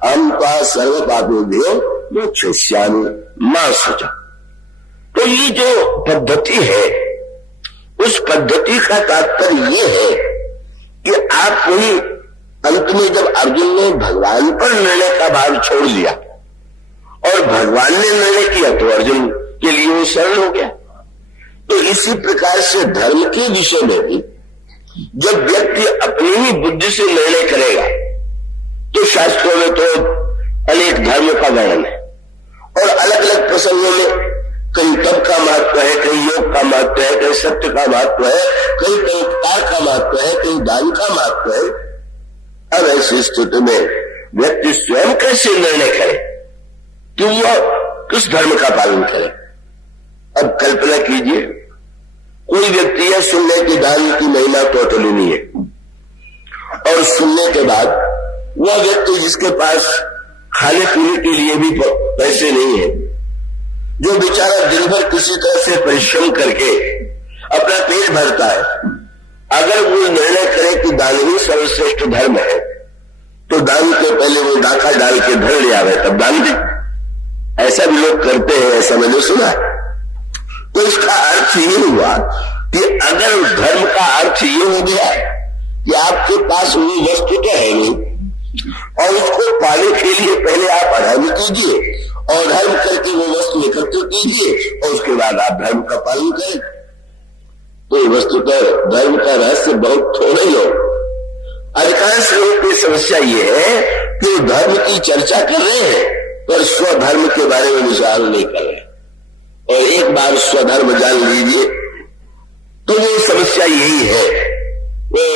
अहम त्वा सर्व पापेभ्यो मोक्षयिष्यामि मा शुचः। तो ये जो पद्धति है, उस पद्धति का तात्पर्य ये है कि आप कोई अंत में जब अर्जुन ने भगवान पर निर्णय का भाव छोड़ लिया और भगवान ने निर्णय किया तो अर्जुन के लिए वो सरल हो गया। तो इसी प्रकार से धर्म के विषय में भी जब व्यक्ति अपनी ही बुद्धि से निर्णय करेगा तो शास्त्रों में तो अनेक धर्म का वर्णन है और अलग अलग प्रसंगों में कहीं तप का महत्व है, कहीं योग का महत्व है, कहीं सत्य का महत्व है, कहीं परोपकार का महत्व है, कहीं दान का महत्व है। अब ऐसी स्थिति में व्यक्ति स्वयं कैसे निर्णय करे कि वह किस धर्म का पालन करे। अब कल्पना कीजिए, कोई व्यक्ति है सुनने की दान की महिमा टोटली नहीं है और सुनने के बाद वह व्यक्ति जिसके पास खाने पीने के लिए भी पैसे नहीं है, जो बेचारा दिन भर किसी तरह से परिश्रम करके अपना पेट भरता है, अगर वो निर्णय करे कि दान ही सर्वश्रेष्ठ धर्म है तो दान के पहले वो डाका डाल के धर ले आवे तब दान दे। ऐसा भी लोग करते हैं, ऐसा मैंने सुना है। तो इसका अर्थ ये हुआ कि अगर धर्म का अर्थ ये हो गया कि आपके पास वो वस्तु तो है नहीं और उसको पाने के लिए पहले आप अधर्म कीजिए और धर्म करके वो वस्तु एकत्रित कीजिए और उसके बाद आप धर्म का पालन करें, तो वस्तु का धर्म का रहस्य बहुत थोड़े लोग, अधिकांश लोगों की समस्या ये है कि वो धर्म की चर्चा कर रहे हैं पर स्वधर्म के बारे में विचार नहीं कर रहे। और एक बार स्वधर्म जान लीजिए तो वो समस्या यही है। वो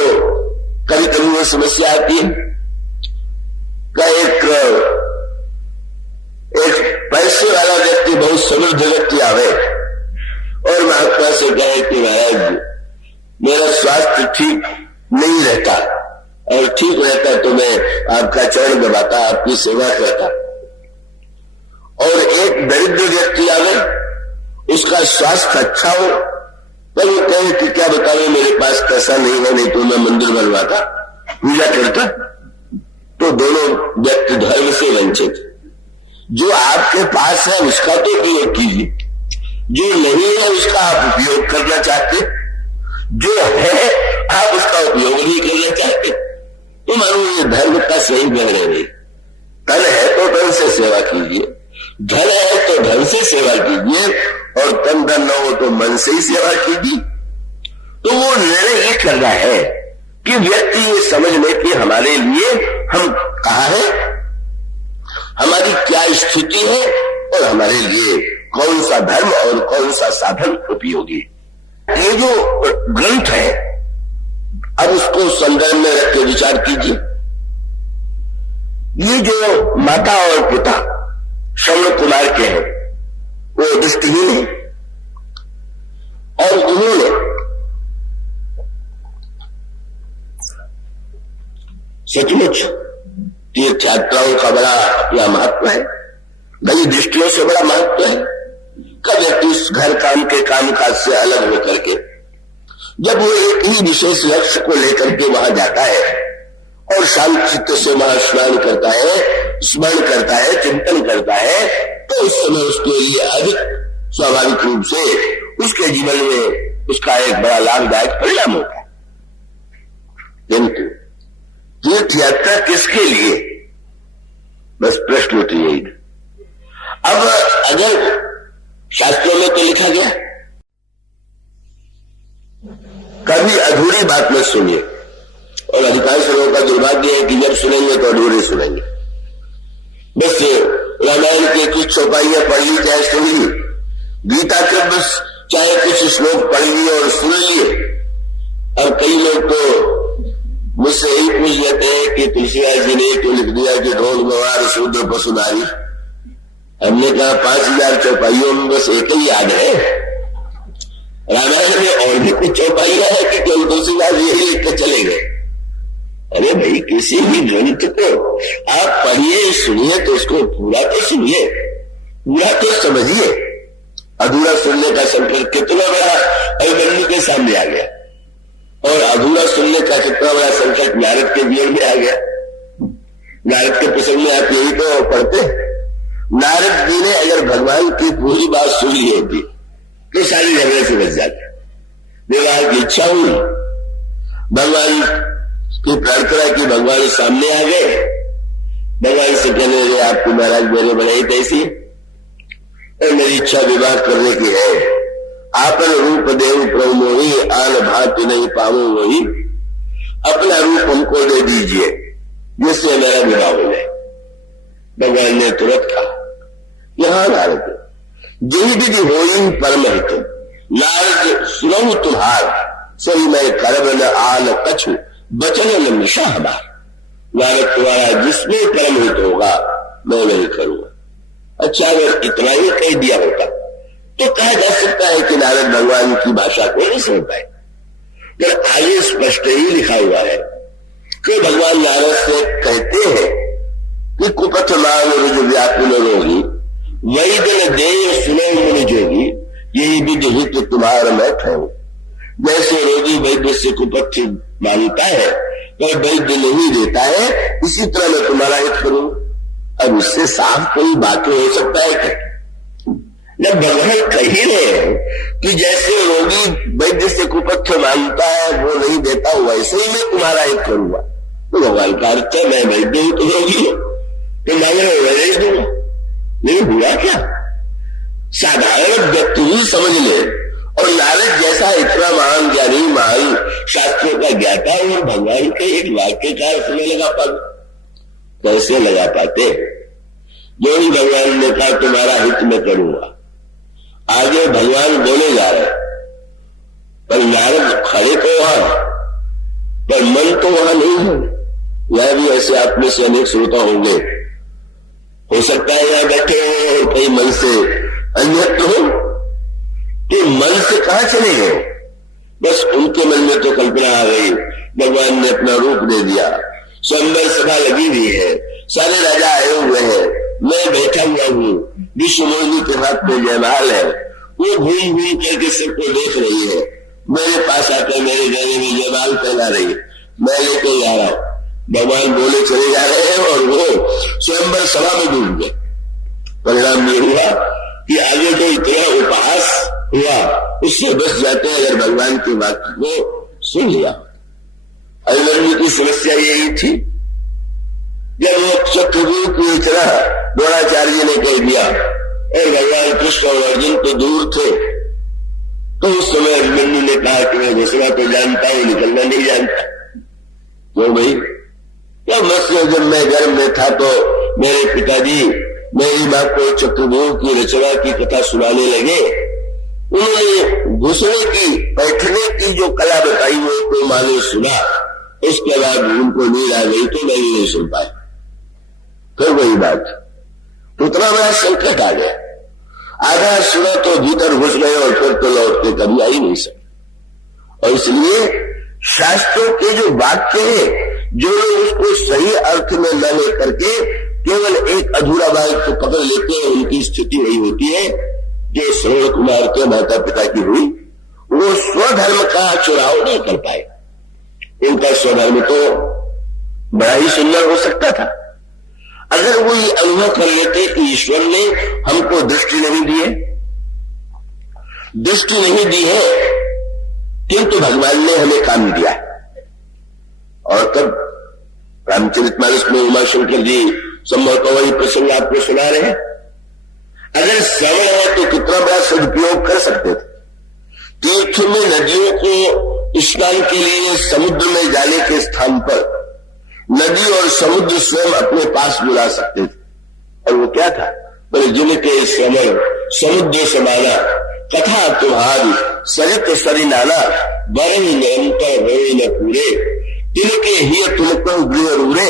कभी कभी वो समस्या आती है कि एक पैसे वाला व्यक्ति, बहुत समृद्ध व्यक्ति आवे और महात्मा से कहे कि महाराज मेरा स्वास्थ्य ठीक नहीं रहता और ठीक रहता तो मैं आपका चरण दबाता, आपकी सेवा करता। और एक दरिद्र व्यक्ति आवे, उसका स्वास्थ्य अच्छा हो तो वो कहे कि क्या बताओ मेरे पास पैसा नहीं है, नहीं तो मैं मंदिर बनवाता, पूजा करता। तो दोनों व्यक्ति धर्म से वंचित। जो आपके पास है उसका तो उपयोग कीजिए, जो नहीं है उसका आप उपयोग करना चाहते, जो है आप उसका उपयोग नहीं करना चाहते, तो मानो ये धर्म का सही निर्णय नहीं। धन है तो धन से सेवा कीजिए, धन है तो धन से सेवा कीजिए और तन धन न हो तो मन से ही सेवा कीजिए। तो वो निर्णय ये करना है कि व्यक्ति ये समझ ले कि हमारे लिए हम कहाँ है, हमारी क्या स्थिति है और हमारे लिए कौन सा धर्म और कौन सा साधन उपयोगी। ये जो ग्रंथ है अब उसको संदर्भ में रख के विचार कीजिए। ये जो माता और पिता श्रवण कुमार के हैं वो दृष्टिहीन है और उन्होंने सचमुच तीर्थ यात्राओं का बड़ा अपना महत्व है, बड़ी दृष्टियों से बड़ा महत्व है। कब व्यक्ति घर काम के कामकाज से अलग होकर के जब वो एक ही विशेष लक्ष्य को लेकर के वहां जाता है और शांत चित्त से वहां स्नान करता है, स्मरण करता है, चिंतन करता है, तो उस समय उसके लिए अधिक स्वाभाविक रूप से उसके जीवन में उसका एक बड़ा लाभदायक परिणाम होता है। किंतु तीर्थ यात्रा किसके लिए, बस प्रश्न तो यही। अब अगर शास्त्रों में तो लिखा गया, कभी अधूरी बात मत सुनिए। और अधिकांश लोगों का दुर्भाग्य है कि जब सुनेंगे तो अधूरे सुनेंगे। बस रामायण की कुछ चौपाइयां पढ़ ली चाहे सुन ली, गीता के बस चाहे कुछ श्लोक पढ़ लिए और सुन लिए। और कई लोग तो मुझसे यही पूछ लेते हैं कि तुलसीदास जी ने तो लिख दिया कि ढोल गवार शूद्र पशुधारी। हमने कहा 5000 चौपाइयों में बस एक ही याद है, रामायण में और भी कुछ चौपाइयां है कि केवल तुलसीदास यही लिख के चले गए। अरे भाई, किसी भी ग्रंथ को आप पढ़िए सुनिए तो उसको पूरा तो सुनिए, पूरा तो समझिए। अधूरा सुनने का संकट कितना बड़ा अभिमन्यु के सामने आ गया और अधूरा सुनने का कितना बड़ा संकट नारद के जीवन में आ गया। नारद के प्रसंग में आप यही तो पढ़ते। नारद जी ने अगर भगवान की पूरी बात सुन ली होती तो सारी झगड़े से बच जाते। विवाह की इच्छा हुई, भगवान की प्रार्थना की, भगवान सामने आ गए, भगवान से कहने लगे आपको महाराज मेरे बनाई कैसी और मेरी इच्छा विवाह करने की है। आपन रूप देव प्रभु मोही आन भात नहीं पावो वही, अपना रूप हमको दे दीजिए जिससे मेरा विवाह हो जाए। भगवान ने तुरंत कहा यहां नारद जही विधि होई परम हित, नारद सुनहु तुम्हार सही मैं करब न आल कछु बचन न निशा हमार। नारद तुम्हारा जिसमें परम हित होगा मैं वही करूंगा। अच्छा अगर इतना ही कह दिया होता तो कहा जा सकता है कि नारद भगवान की भाषा को नहीं समझ पाए, पर आगे स्पष्ट ही लिखा हुआ है कि भगवान नारद से कहते हैं कि कुपथ मांग रुज व्याकुल रोगी, वैद्य देव सुनो मुनि जोगी, यही विधि हित तुम्हारा मैं ठहूं। जैसे रोगी वैद्य से कुपथ मांगता है पर वैद्य नहीं देता है, इसी तरह मैं तुम्हारा हित करूं। अब इससे साफ कोई बात हो सकता है क्या? जब भगवान कह ही रहे हैं कि जैसे रोगी वैद्य से कुपथ मांगता है वो नहीं देता, वैसे ही मैं तुम्हारा हित करूंगा। तो भगवान का अर्थ है मैं वैद्य हूं तो रोगी हो तो मांग रहे वैदेश दूंगा, नहीं हुआ क्या? साधारण व्यक्ति ही समझ ले। और नारद जैसा इतना महान ज्ञानी, महान शास्त्रों का ज्ञाता और भगवान के एक वाक्य का अर्थ नहीं लगा पाते, कैसे लगा पाते? जो ही भगवान ने कहा तुम्हारा हित में करूंगा, आगे भगवान बोले जा रहे, पर नारद खड़े तो वहां, पर मन तो वहां नहीं है। यह भी ऐसे आप में से अनेक श्रोता होंगे, हो सकता है यहां बैठे हो और कई मन से अन्यत्र हो, तो मन से कहां चले गए? बस उनके मन में तो कल्पना आ गई, भगवान ने अपना रूप दे दिया, स्वयंवर सभा लगी हुई है, सारे राजा आए हुए हैं, मैं बैठा हुआ हूं, विश्व मोहिनी के हाथ में जयमाल है, वो घूम घूम करके सबको देख रही है, मेरे पास आकर मेरे गले में जयमाल फैला रही है, मैं लेकर जा रहा हूं। भगवान बोले चले जा रहे हैं और वो स्वयंवर सभा में डूब गए। परिणाम ये हुआ कि आगे तो इतना उपहास हुआ, उससे बच जाते हैं अगर भगवान की बात को सुन लिया। अभिमन्यु की समस्या यही थी, जब वो चक्रव्यूह की इतना द्रोणाचार्य ने कह दिया और भगवान कृष्ण और अर्जुन तो दूर थे, तो उस समय अभिमन्यु ने कहा कि मैं घोषणा तो जानता हूं, निकलना नहीं जानता। क्यों भाई? क्या मत्स्य जब मैं गर्भ में था तो मेरे पिताजी मेरी मां को चक्रव्यूह की रचना की कथा सुनाने लगे, उन्होंने घुसने की, बैठने की जो कला बताई वो तो मां ने सुना, उसके बाद उनको नींद आ गई तो मैं नहीं सुन पाया। फिर वही बात, उतना बड़ा संकट आ गया, आधा सुना तो भीतर घुस गए और फिर तो लौट के कभी आ ही नहीं सकते। और इसलिए शास्त्रों के जो वाक्य है, जो लोग उसको सही अर्थ में न लेकर के केवल एक अधूरा वाक्य को पकड़ लेते हैं, उनकी स्थिति वही होती है जो श्रवण कुमार के माता पिता की हुई। वो स्वधर्म का चुनाव नहीं कर पाए, उनका स्वधर्म तो बड़ा ही सुंदर हो सकता था अगर वो ये अनुभव कर लेते कि ईश्वर ने हमको दृष्टि नहीं दी है, दृष्टि नहीं दी है, किंतु भगवान ने हमें काम दिया है। और तब रामचरितमानस में उमाशंकर जी संभवतः वही प्रसंग आपको सुना रहे हैं। अगर श्रवण है तो कितना बड़ा सदुपयोग कर सकते थे। तीर्थ में नदियों को स्नान के लिए समुद्र में जाने के स्थान पर नदी और समुद्र स्वयं अपने पास बुला सकते थे। और वो क्या था? बोले जिनके श्रवण समुद्र समाना, कथा तुम्हारी सरित सरिनाना, बरह निरंतर रोए न पूरे, तिनके ही तुमको गृह रूरे।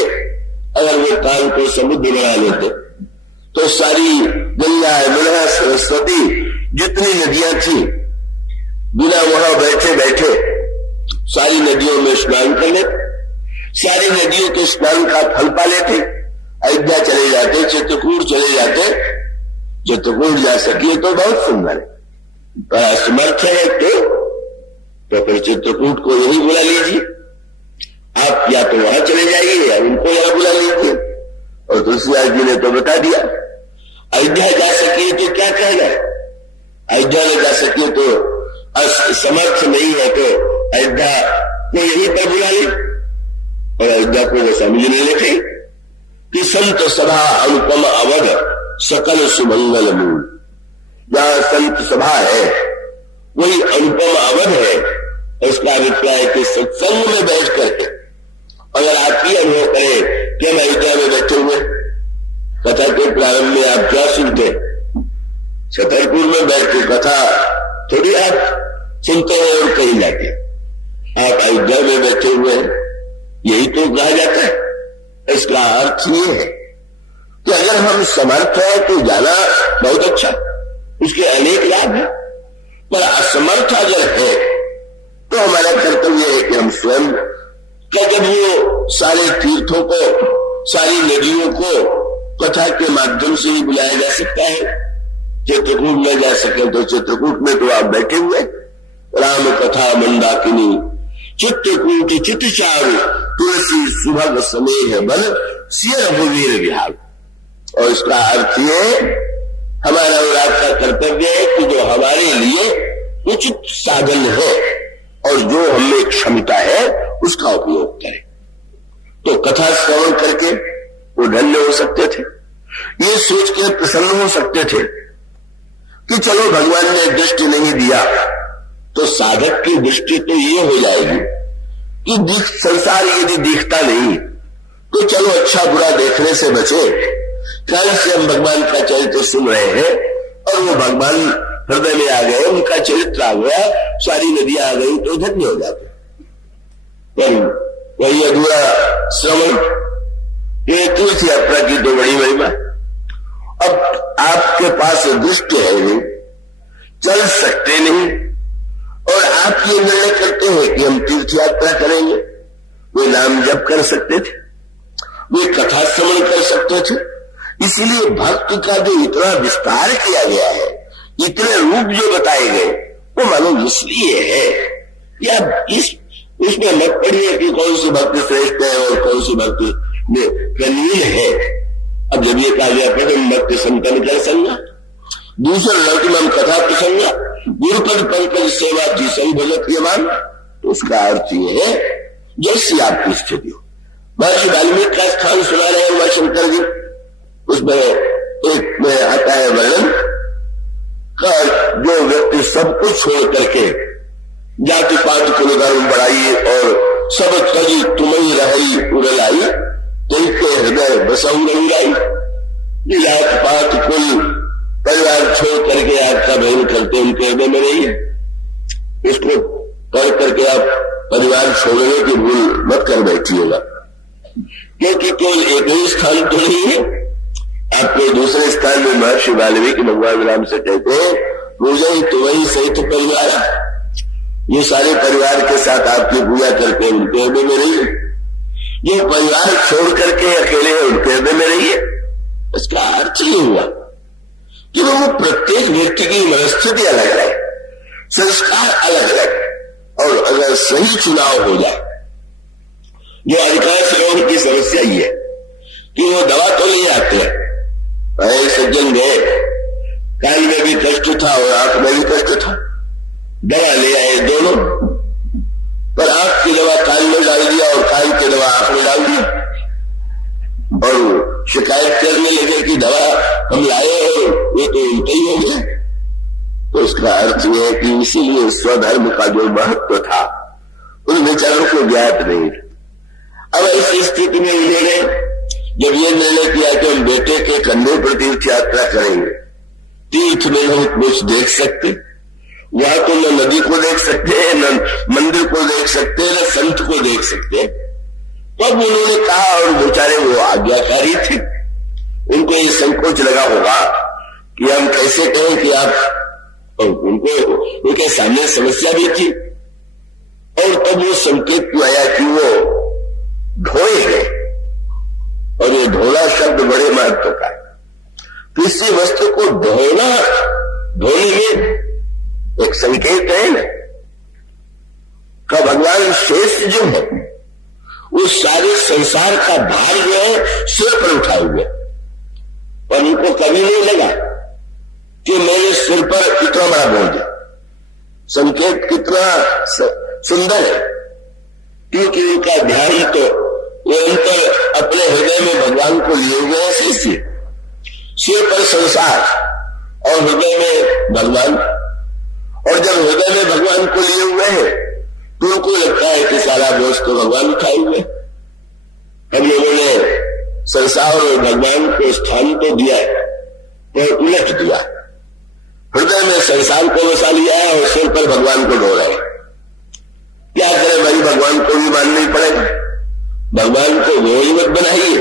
अगर वो कान को समुद्र बना लेते तो सारी गंगा, यमुना, सरस्वती जितनी नदियां थी, बिना वहां बैठे बैठे सारी नदियों में स्नान कर लेते, सारी नदियों के स्नान का फल पा लेते, अयोध्या चले जाते, चित्रकूट चले जाते। चित्रकूट जा सकिए तो बहुत सुंदर है, पर असमर्थ है तो फिर चित्रकूट को यही बुला लीजिए। आप या तो वहां चले जाइए या उनको यहां बुला लीजिए। और तुलसीदास जी ने तो बता दिया। अयोध्या जा सके तो क्या कहना, अयोध्या में जा सके तो समर्थ नहीं है तो अयोध्या को यहीं पर बुला ले। और अयोध्या को गोस्वामी जी ने लिखे कि संत सभा अनुपम अवध सकल सुमंगल मूल। जहां संत सभा है वही अनुपम अवध है। उसका अभिप्राय कि सत्संग में बैठ करके अगर आप ये अनुभव करें कि हम अयोध्या में बैठे हुए, कथा के प्रारंभ में आप क्या सुनते, छतरपुर में बैठ के कथा थोड़ी आप सुनते हैं और कहीं जाके, आप अयोध्या में बैठे हुए हैं, यही तो कहा जाता है। इसका अर्थ ये है कि अगर हम समर्थ हैं तो जाना बहुत अच्छा, उसके अनेक लाभ हैं। पर असमर्थ अगर है तो हमारा कर्तव्य है कि हम स्वयं का जब वो सारे तीर्थों को, सारी नदियों को कथा के माध्यम से ही बुलाया जा सकता है। चित्रकूट में जा सके तो चित्रकूट में तो आप बैठे हुए, राम कथा मंदाकिनी चित्रकूट चित चारु तुलसी सुभग समेह बन सिय रघुवीर विहार। और इसका अर्थ ये हमारा और आपका कर्तव्य है कि जो हमारे लिए उचित साधन है और जो हमें क्षमता है उसका उपयोग करें। तो कथा श्रवण करके वो धन्य हो सकते थे, ये सोच के प्रसन्न हो सकते थे कि चलो भगवान ने दृष्टि नहीं दिया तो साधक की दृष्टि तो ये हो जाएगी कि संसार यदि दिखता नहीं तो चलो अच्छा बुरा देखने से बचे। कल से हम भगवान का चरित्र सुन रहे हैं और वो भगवान हृदय में आ गए, उनका चरित्र आ गया, सारी नदियां आ गई तो धन्य हो जाते। पर वही अधूरा श्रवण, ये तुलसी यात्रा की तो बड़ी महिमा। अब आपके पास दृष्टि है नहीं, चल सकते नहीं, और आप ये निर्णय करते हैं कि हम तीर्थ यात्रा करेंगे। वे नाम जप कर सकते थे, वे कथा श्रवण कर सकते थे। इसीलिए भक्ति का जो इतना विस्तार किया गया है, इतने रूप जो बताए गए, वो मानो इसलिए है या इसमें मत पड़िए कि कौन सी भक्ति श्रेष्ठ है और कौन सी भक्ति कनीय है। अब जब ये कहा गया परम भक्ति संतन कर संगा, दूसरा लौकिमम कथा प्रसंगा, गुरुपद पंकज सेवा की सही भजत के मान, तो उसका अर्थ ये है जैसी आपकी स्थिति हो। महर्षि वाल्मीकि का स्थान सुना रहे हैं शंकर जी, उसमें एक में आता है वर्णन का जो व्यक्ति सब कुछ छोड़ करके जाति पात कुल धर्म बढ़ाई और सब तजी तुम्हें रही उड़लाई, तिनके हृदय बसऊ रंगाई। जात पात कुल परिवार छोड़ करके आपका भजन करते उनके हृदय में रही है। इसको पढ़ करके आप परिवार छोड़ने की भूल मत कर बैठिएगा, क्योंकि केवल एक ही स्थान तो नहीं है। आपके दूसरे स्थान में महर्षि वाल्मीकि भगवान राम से कहते हैं पूजा ही तो वही सहित परिवार, ये सारे परिवार के साथ आपकी पूजा करके उनके हृदय में रहिए। ये परिवार छोड़ करके अकेले उनके हृदय में रहिए। इसका अर्थ ये हुआ कि वो प्रत्येक व्यक्ति की मनस्थिति अलग है, संस्कार अलग अलग, और अगर सही चुनाव हो जाए, जो अधिकांश लोगों की समस्या ये है कि वो दवा तो ले आते हैं। सज्जन गए, कान में भी कष्ट था और आंख में भी कष्ट था, दवा ले आए दोनों, पर आंख की दवा कान में डाल दिया और कान की दवा आंख में डाल दिया, और शिकायत करने लगे कि दवा हम लाए और ये तो उल्टे ही हो गए। तो उसका अर्थ यह है कि इसीलिए स्वधर्म का जो महत्व था उन विचारों को ज्ञात नहीं। अब इस स्थिति में इन्होंने जब ये निर्णय किया कि हम बेटे के कंधे पर तीर्थ यात्रा करेंगे, तीर्थ में हम कुछ देख सकते, वहां तो न नदी को देख सकते हैं, न मंदिर को देख सकते हैं, न संत को देख सकते। तब उन्होंने कहा, और बेचारे वो आज्ञाकारी थे, उनको ये संकोच लगा होगा कि हम कैसे कहें कि आप, और उनको उनके सामने समस्या भी थी, और तब वो संकेत क्यों आया कि वो ढोए गए। और ये ढोना शब्द बड़े महत्व का है। किसी वस्तु को ढोना, ढोने में एक संकेत है ना, का भगवान शेष जो है वो सारे संसार का भार जो है सिर पर उठाए हुए, और उनको कभी नहीं लगा कि मेरे सिर पर इतना बड़ा बोझ है। संकेत कितना सुंदर है, क्योंकि उनका ध्यान तो निरंतर अपने हृदय में भगवान को लिए हुए हैं। शिष्य सिर पर संसार और हृदय में भगवान, और जब हृदय में भगवान को लिए हुए हैं तो उनको लगता है कि सारा बोझ तो भगवान उठाए हुए। हम लोगों ने संसार और भगवान को स्थान तो दिया पर उलट दिया, हृदय में संसार को बसा लिया है और सिर पर भगवान को ढो रहे। क्या करें भाई, भगवान को भी मानना ही पड़ेगा। भगवान को बोझ मत बनाइए।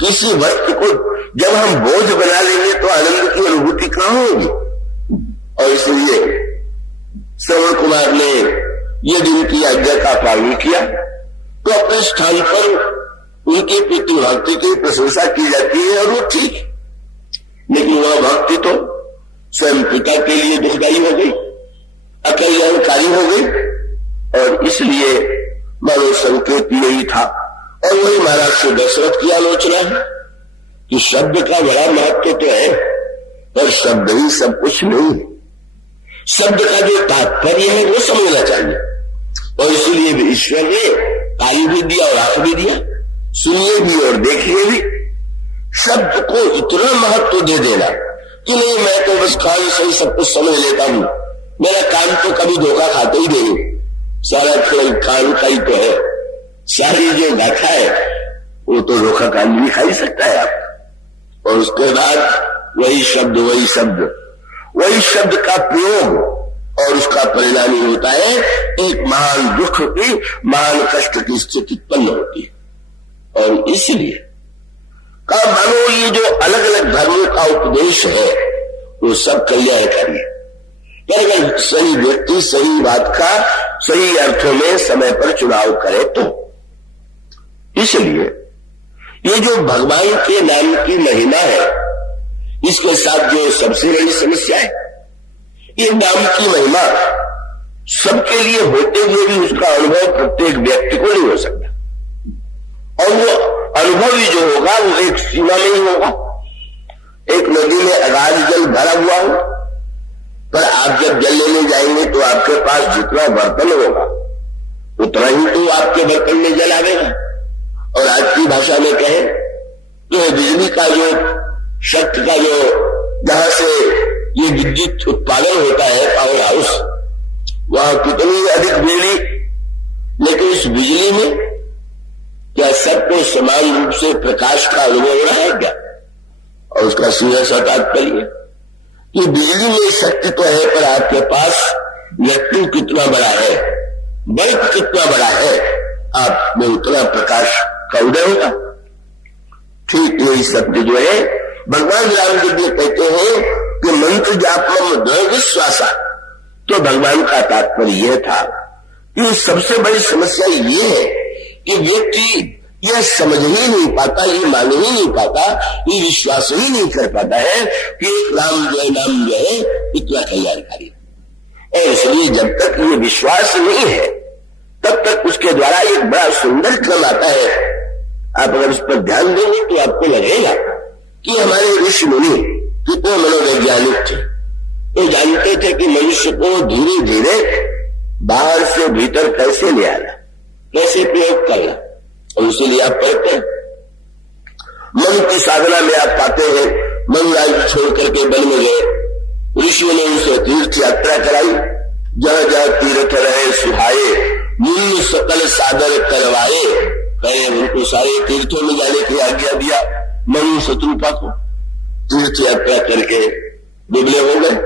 किसी वस्तु को जब हम बोझ बना लेंगे तो आनंद की अनुभूति कहां होगी। और इसलिए श्रवण कुमार ने यदि उनकी आज्ञा का पालन किया तो अपने स्थान पर उनकी प्रति भक्ति की प्रशंसा की जाती है, और वो ठीक। लेकिन वह भक्ति तो स्वयं पिता के लिए दुखदायी हो गई, अकल्याणकारी हो गई, और इसलिए मानो संकेत यही था। और वही महाराज श्री दशरथ की आलोचना है कि शब्द का बड़ा महत्व तो है, पर शब्द ही सब कुछ नहीं है। शब्द का जो तात्पर्य है वो समझना चाहिए, और इसलिए ईश्वर ने कान भी दिया और आंख भी दिया, सुनिए भी और देखिए भी। शब्द को इतना महत्व दे देना कि नहीं मैं तो बस कान से ही सब कुछ समझ लेता हूं, मेरा कान तो कभी धोखा खाता ही नहीं, सारा खेल कान का ही तो है, सारी जो गाथा है वो तो धोखा कान भी खा ही सकता है आप। और उसके बाद वही शब्द का प्रयोग, और उसका परिणाम ही होता है एक महान दुख की, महान कष्ट की स्थिति उत्पन्न होती है। और इसलिए का मानो ये जो अलग अलग धर्मों का उपदेश है वो सब कल्याणकारी है, पर अगर सही व्यक्ति सही बात का सही अर्थों में समय पर चुनाव करे तो। इसलिए ये जो भगवान के नाम की महिमा है, इसके साथ जो सबसे बड़ी समस्या है, ये नाम की महिमा सबके लिए होते हुए भी उसका अनुभव प्रत्येक व्यक्ति को नहीं हो सकता, और वो अनुभव ही जो होगा वो एक सीमा में ही होगा। एक नदी में अगाध जल भरा हुआ हो, पर आप जब जल लेने जाएंगे तो आपके पास जितना बर्तन होगा उतना ही तो आपके बर्तन में जल आवेगा। और आज की भाषा में कहें तो बिजली का जो शक्ति का जो जहां से ये विद्युत उत्पादन होता है, पावर हाउस, वहां कितनी अधिक बिजली, लेकिन उस बिजली में क्या सबको समान रूप से प्रकाश का अनुभव हो रहा है क्या? और उसका सीधा सा तात्पर्य कि बिजली में शक्ति तो है, पर आपके पास व्यक्ति कितना बड़ा है, बल्ब कितना बड़ा है, आप में उतना प्रकाश का उदय होगा। ठीक यही शब्द जो है भगवान रामदेव जी कहते हैं कि मंत्र जापम दृढ़ विश्वासा। तो भगवान का तात्पर्य यह था कि सबसे बड़ी समस्या ये है कि व्यक्ति यह समझ ही नहीं पाता, ये मान ही नहीं पाता, ये विश्वास ही नहीं कर पाता है कि एक नाम जो है इतना कल्याणकारी। और इसलिए जब तक ये विश्वास नहीं है तब तक उसके द्वारा एक बड़ा सुंदर क्रम आता है। आप अगर उस पर ध्यान देंगे तो आपको लगेगा कि हमारे ऋषि मुनि कितने मनोवैज्ञानिक थे। वो जानते थे कि मनुष्य को धीरे धीरे बाहर से भीतर कैसे ले आना, कैसे प्रयोग करना। और इसीलिए आप पढ़ते हैं मन की साधना में आप पाते हैं मन राज्य छोड़ करके वन में गए, ऋषियों ने उनसे तीर्थ यात्रा कराई, जहां जहां तीर्थ रहे सुहाये, मूल्य सकल सादर करवाए। कहे उनको सारे तीर्थों में जाने की आज्ञा दिया। मनु शत्रुपा को तीर्थ यात्रा करके दुबले हो गए,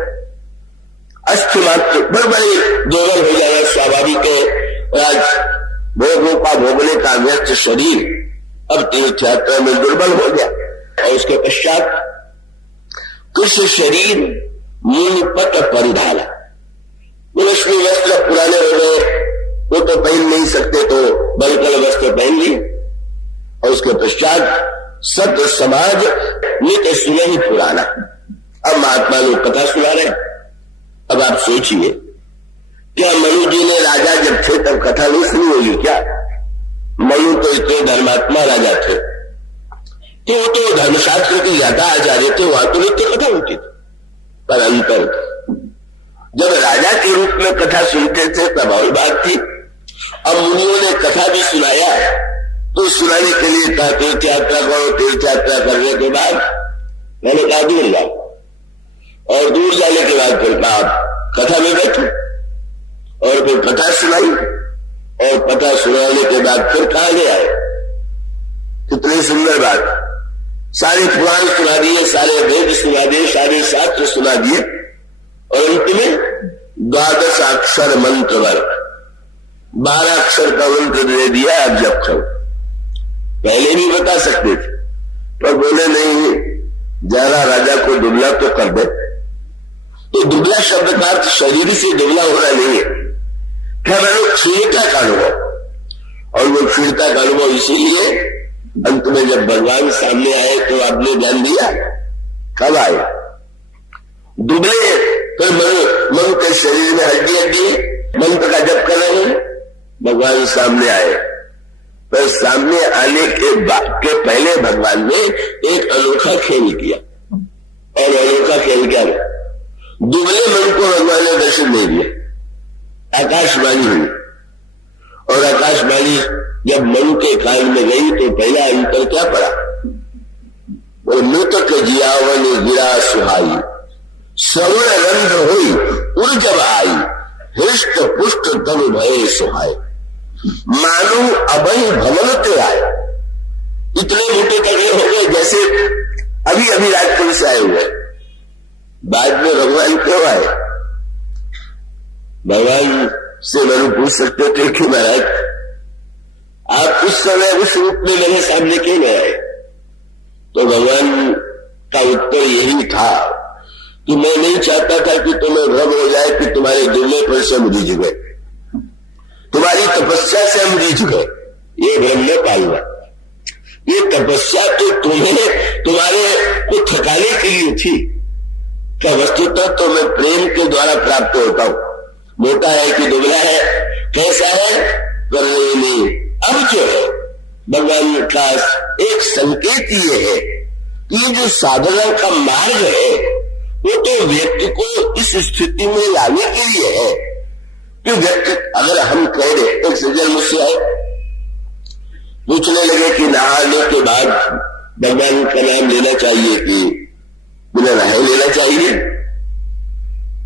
अस्थि मात्र बड़े दोगल हो जाना स्वाभाविक है। आज भोगों का भोगने का व्यस्त शरीर अब तीर्थ यात्रा में दुर्बल हो गया। और उसके पश्चात कृष्ण शरीर मूल पट परिधारा, मनुष्य वस्त्र पुराने हो गए, वो तो पहन नहीं सकते तो बलकल वस्त्र पहन लिए। और उसके पश्चात सत समाज नित्य सुने ही पुराना। अब महात्मा लोग कथा सुना रहे। अब आप सोचिए, क्या मनु जी ने राजा जब थे तब कथा नहीं सुनी होगी क्या? मनु तो इतने धर्मात्मा राजा थे कि वो तो धर्मशास्त्र के ज्यादा आचार्य थे, वहां तो नित्य कथा होती थी। पर अंतर जब राजा के रूप में कथा सुनते थे तब और बात थी। अब मुनियों ने कथा भी सुनाया तो सुनाने के लिए कहा तीर्थ यात्रा करो। तीर्थ यात्रा करने के बाद मैंने कहा दूर जाओ, और दूर जाने के बाद फिर कहा कथा में बैठो, और फिर कथा सुनाई, और कथा सुनाने के बाद फिर कहा ले आए। कितनी सुंदर बात। सारे पुराण सुना दिए, सारे वेद सुना दिए, सारे शास्त्र सुना दिए, और अंत में 12 अक्षर मंत्र वर्ग 12 अक्षर का मंत्र दे दिया, अब जब करो। पहले भी बता सकते थे पर बोले नहीं, जरा राजा को दुबला तो कर दे। तो दुबला शब्द का अर्थ शरीर से दुबला होना नहीं है, क्या मैंने क्षीणता का अनुभव, और वो क्षीणता का अनुभव इसीलिए अंत में जब भगवान सामने आए तो आपने ध्यान दिया। कब आए? दुबले, फिर मन के शरीर में हड्डी हड्डी मंत्र का जप कर रहे हैं, भगवान सामने आए। पर सामने आने के पहले भगवान ने एक अनोखा खेल किया, और अनोखा खेल क्या? दुबले मन को भगवान ने दर्शन दे दिया। आकाशवाणी हुई, और आकाशवाणी जब मन के कान में गई तो पहला अंतर क्या पड़ा? वो मृतक जियावन गिरा सुहाई, श्रवण रंध्र हुई उड़ जब आई, हृष्ट पुष्ट तब भय सुहाय, मानो अभय भवन ते आए। इतने मोटे तगड़े हो गए जैसे अभी अभी राजपुर से आए हुए। बाद में भगवान क्यों आए? भगवान से मैंने पूछ सकते थे कि महाराज आप उस समय उस रूप में मेरे सामने क्यों नहीं आए? तो भगवान का उत्तर यही था कि मैं नहीं चाहता था कि तुम्हें भ्रम हो जाए कि तुम्हारे दुल्ले पर से हम जीत गए, तुम्हारी तपस्या से हम जीत गए। ये भ्रम न पालना। ये तपस्या तो तुम्हें तुम्हारे को थकाने के लिए थी। क्या वस्तुतः तो मैं प्रेम के द्वारा प्राप्त होता हूं। मोटा है कि दुबला है, कैसा है, पर नहीं। अब जो है भगवान का एक संकेत ये है कि ये जो साधना का मार्ग है वो तो व्यक्ति को इस स्थिति में लाने के लिए है कि व्यक्ति, अगर हम कह रहे, एक सज्जन मुझसे आए पूछने लगे कि नहाने के बाद भगवान का नाम लेना चाहिए कि बिना नहाए लेना चाहिए?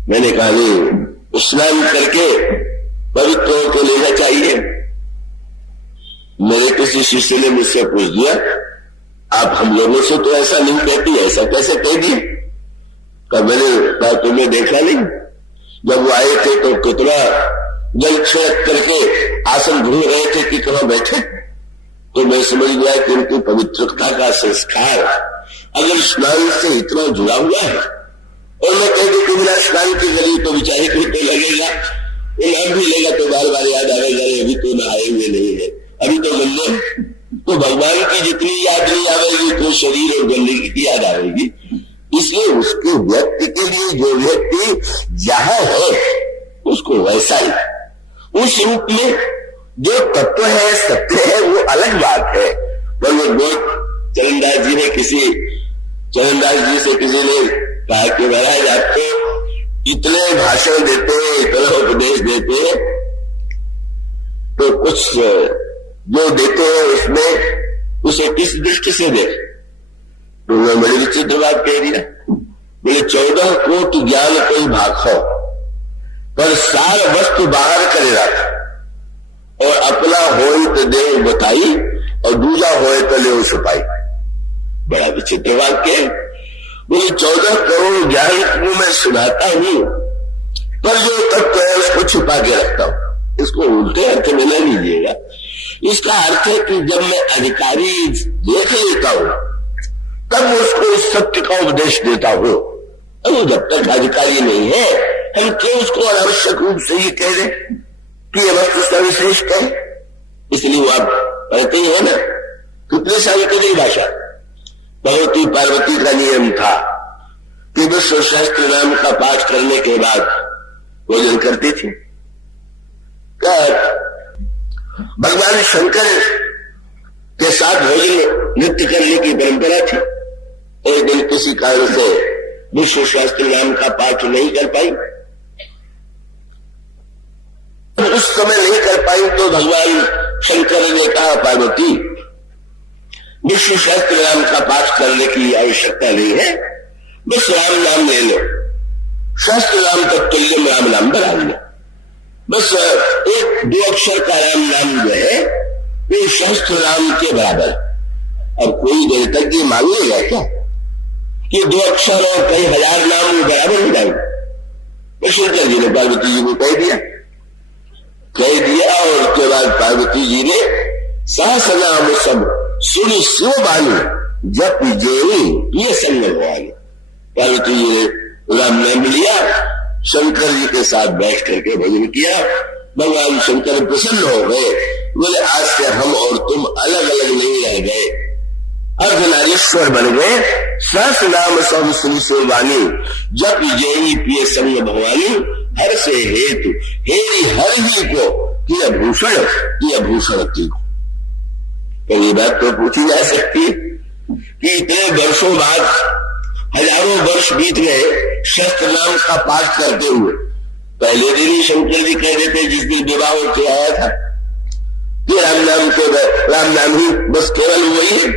मैंने कहा नहीं, स्नान करके पवित्र होकर लेना चाहिए। मेरे किसी शिष्य ने मुझसे पूछ दिया, आप हम लोगों से तो ऐसा नहीं कहती, ऐसा कैसे कह दिए? कब मैंने कहा तुम्हें देखा नहीं? जब वो आए थे तो कितना जल छिड़क करके आसन ढूंढ रहे थे कि कहां बैठे, तो मैं समझ गया कि उनकी पवित्रता का संस्कार अगर स्नान से इतना जुड़ा हुआ है, और मैं कह दूं कि बिना स्नान की गली तो बेचारे को तो लगेगा, नाम भी लेगा तो बार बार याद आएगा, अभी तो नहाए हुए नहीं है, अभी तो गंदे। तो भगवान की जितनी याद नहीं आवेगी तो शरीर और गंदगी की याद आवेगी। इसलिए उसके व्यक्ति के लिए जो व्यक्ति जहां है उसको वैसा ही, उस रूप में जो तत्व है, सत्य है, वो अलग बात है। पर वो चरणदास जी ने कहा कि महाराज आप तो इतने भाषण देते हैं, इतना उपदेश देते हैं, तो कुछ जो देते हैं उसमें उसे किस दृष्टि से दे? तो मैं बड़ी विचित्र बात कह दिया। बोले 14 कोट ज्ञान कोई भाखो, पर सार वस्तु बाहर करे रखा, और अपना होए तो देव बताई, और दूजा होए तो ले छुपाई। बड़ा विचित्र वाक्य है। बोले 14 करोड़ ज्ञान को मैं सुनाता हूं, पर जो तत्व है उसको छुपा के रखता हूं। इसको उल्टे अर्थ में न लीजिएगा। इसका अर्थ है कि जब मैं अधिकारी देख लेता हूं तब उसको इस सत्य का उपदेश देता हूं। अब जब तक अधिकारी नहीं है हम क्यों उसको अनावश्यक रूप से ये कह रहे कि यह वस्तु सर्वश्रेष्ठ है? इसलिए वो आप पढ़ते ही है ना, कितने साल की भाषा। भगवती पार्वती का नियम था कि विश्व शास्त्र नाम का पाठ करने के बाद भोजन करती थी। भगवान शंकर के साथ भोजन नृत्य करने की परंपरा थी। एक दिन किसी कारण से विश्व शास्त्री नाम का पाठ नहीं कर पाई। उस समय नहीं कर पाई तो भगवान शंकर ने कहा, पार्वती विश्व शास्त्री नाम का पाठ करने की आवश्यकता नहीं है, बस राम नाम ले लो। शास्त्र नाम तत्तुल्यम राम नाम बना लो। बस एक 2 अक्षर का राम नाम जो है वो शास्त्र नाम के बराबर। अब कोई गणितज्ञ मान लेगा क्या कि 2 अक्षर और कई हजार नाम बराबर हो जाएंगे? तो शंकर जी ने पार्वती जी को कह दिया और उसके बाद पार्वती जी ने सहस्रनाम सब सुनी शिव बानी जप जेई ये संग भगवान। पार्वती जी ने राम नाम लिया, शंकर जी के साथ बैठ करके भजन किया। भगवान शंकर प्रसन्न हो गए, बोले आज से हम और तुम अलग अलग नहीं रह गए, अर्धनारीश्वर बन गए। सहस्र नाम सब सुनी शिव बानी जप जेई पिए संग भगवानी हर से हेतु हेरी हर ही को किया भूषण की को। तो ये बात तो पूछी जा सकती कि इतने वर्षों बाद, हजारों वर्ष बीत गए शस्त्र नाम का पाठ करते हुए, पहले दिन ही शंकर जी कह देते जिस दिन विवाह होके आया था कि राम नाम ही बस केवल वही है।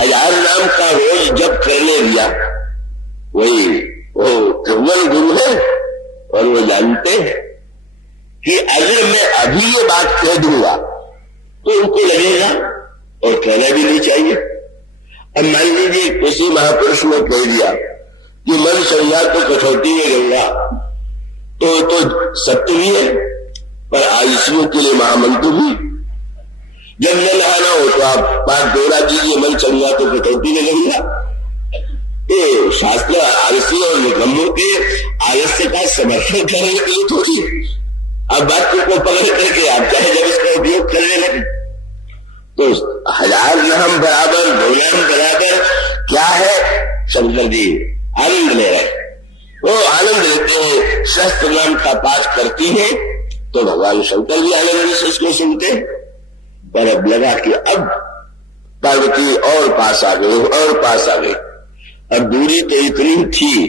1000 नाम का रोज जप करने दिया, वही वो केवल गुरु है। और वो जानते हैं कि अगर मैं अभी ये बात कह दूंगा तो उनको लगेगा और कहना भी नहीं चाहिए। अब मान लीजिए किसी महापुरुष ने कह दिया कि मन संज्ञा तो कसौटी में गंगा, तो सत्य भी है, पर आयुषियों के लिए महामंत्र भी। जब न नहाना हो तो आप बात दोहरा दीजिए, मन संज्ञा तो कसौटी में गंगा। ये शास्त्र आलसी और निकम्मों के आलस्य का समर्थन करने के लिए थोड़ी। अब बात को पकड़ करके आप चाहे जब इसका उपयोग करने लगे तो 1000 नाम बराबर, 2 नाम बराबर क्या है? शंकर जी आनंद ले रहे, वो आनंद लेते हैं। शस्त्र नाम का पाठ करती है तो भगवान शंकर भी आनंद से इसको सुनते। पर अब लगा कि अब पार्वती और पास आ गई। अब दूरी तो इतनी थी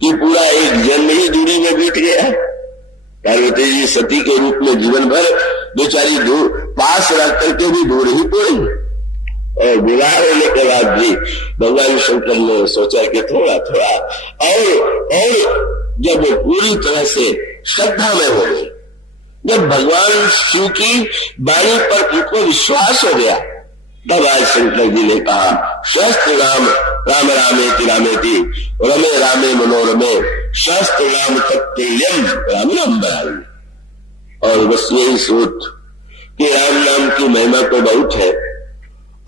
कि पूरा एक जन्म ही दूरी में बीत गया। पार्वती जी सती के रूप में जीवन भर बेचारी दूर पास रह करके भी दूर ही पड़ी। और विवाह होने के बाद भी भगवान शंकर ने सोचा कि थोड़ा और जब वो पूरी तरह से श्रद्धा में हो गई, जब भगवान शिव की वाणी पर उनको विश्वास हो गया, तब आज शंकर जी ने कहा शस्त्र नाम राम रामेति रामेति रमे रामे मनोरमे शस्त्र नाम तत्तुल्यम राम नाम बराबर। और बस यही सोच कि राम नाम की महिमा तो बहुत है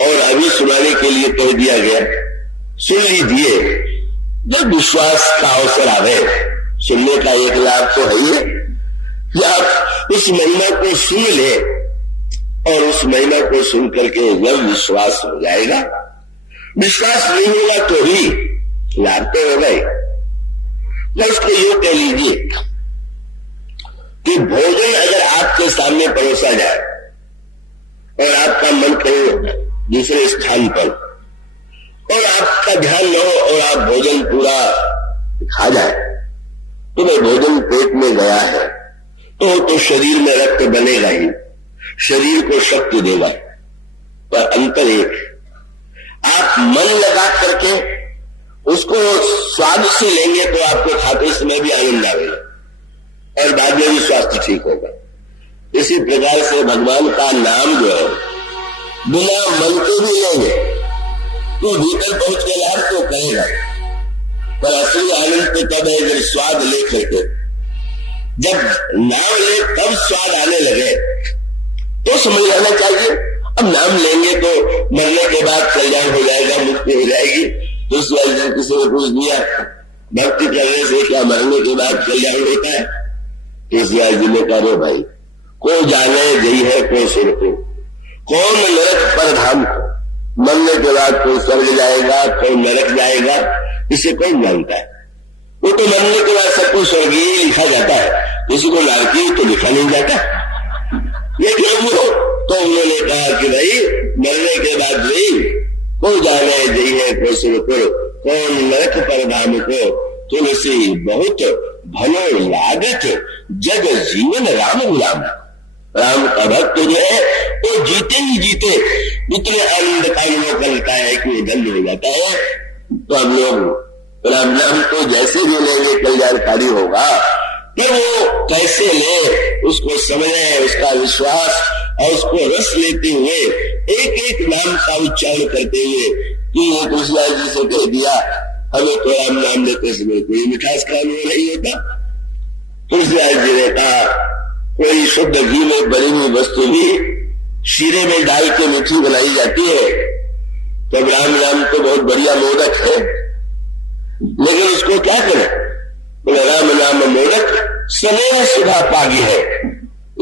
और अभी सुनाने के लिए कह दिया गया, सुन लीजिए। जब विश्वास का अवसर आवे, सुनने का एक लाभ तो है ही कि आप इस महिमा को सुन ले और उस महिमा को सुन करके जब विश्वास हो जाएगा, विश्वास नहीं होगा तो भी लाभ तो होगा ही। मैं उसको यूं कह लीजिए कि भोजन अगर आपके सामने परोसा जाए और आपका मन कहीं दूसरे स्थान पर और आपका ध्यान न हो और आप भोजन पूरा खा जाए, तो वह भोजन पेट में गया है तो शरीर में रक्त बनेगा ही, शरीर को शक्ति देगा। पर अंतर एक, आप मन लगा करके उसको स्वाद से लेंगे तो आपको खाते समय भी आनंद आएगा और बाद में भी स्वास्थ्य ठीक होगा। इसी प्रकार से भगवान का नाम जो है बिना मन के भी लेंगे तो भीतर पहुंच के लाभ तो करेगा, पर असली आनंद तो तब है जब स्वाद ले करके, जब नाम ले तब स्वाद आने लगे तो समझ लेना चाहिए। अब नाम लेंगे तो मरने के बाद कल्याण हो जाएगा, मुक्ति हो जाएगी। तो उस वजह किसी ने पूछ दिया भक्ति करने से क्या मरने के बाद कल्याण होता है? केसीआर जी ने कहा रे भाई, को जाने गई है को सुर को, कौन नरक पर धाम को, मरने के बाद कोई स्वर्ग जाएगा कोई नरक जाएगा, इसे कौन जानता है? वो तो मरने के बाद सबको स्वर्गीय लिखा जाता है, किसी को नरकीय तो लिखा नहीं जाता। लेकिन वो तो उन्होंने कहा कि भाई मरने के बाद भी को जाने जइए को सुरपुर कौन नरक पर धाम को तुलसी बहुत भलो लागत जग जीवन राम गुलाम। राम का भक्त जो है वो जीते ही जीते इतने आनंद का अनुभव करता है कि वो दंड हो जाता है। तो हम लोग राम नाम तो जैसे भी लेंगे कल्याणकारी होगा, पर वो कैसे ले उसको समझे, उसका विश्वास और उसको रस लेते हुए एक एक नाम का उच्चारण करते हुए कि ये तुलसीदास जी से कह दिया हमें तो राम नाम लेते समय कोई मिठास का अनुभव नहीं होता। तुलसीदास जी ने कहा कोई शुद्ध घी में बनी हुई वस्तु भी शीरे में डाल के मीठी बनाई जाती है, तो राम नाम तो बहुत बढ़िया मोदक है, लेकिन उसको क्या करें? बोले राम नाम मोदक स्नेह सुधा पागी है।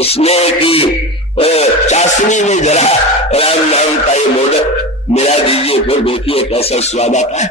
स्नेह की चाशनी में जरा राम नाम का ये मोदक मिला दीजिए, फिर देखिए कैसा स्वाद आता है।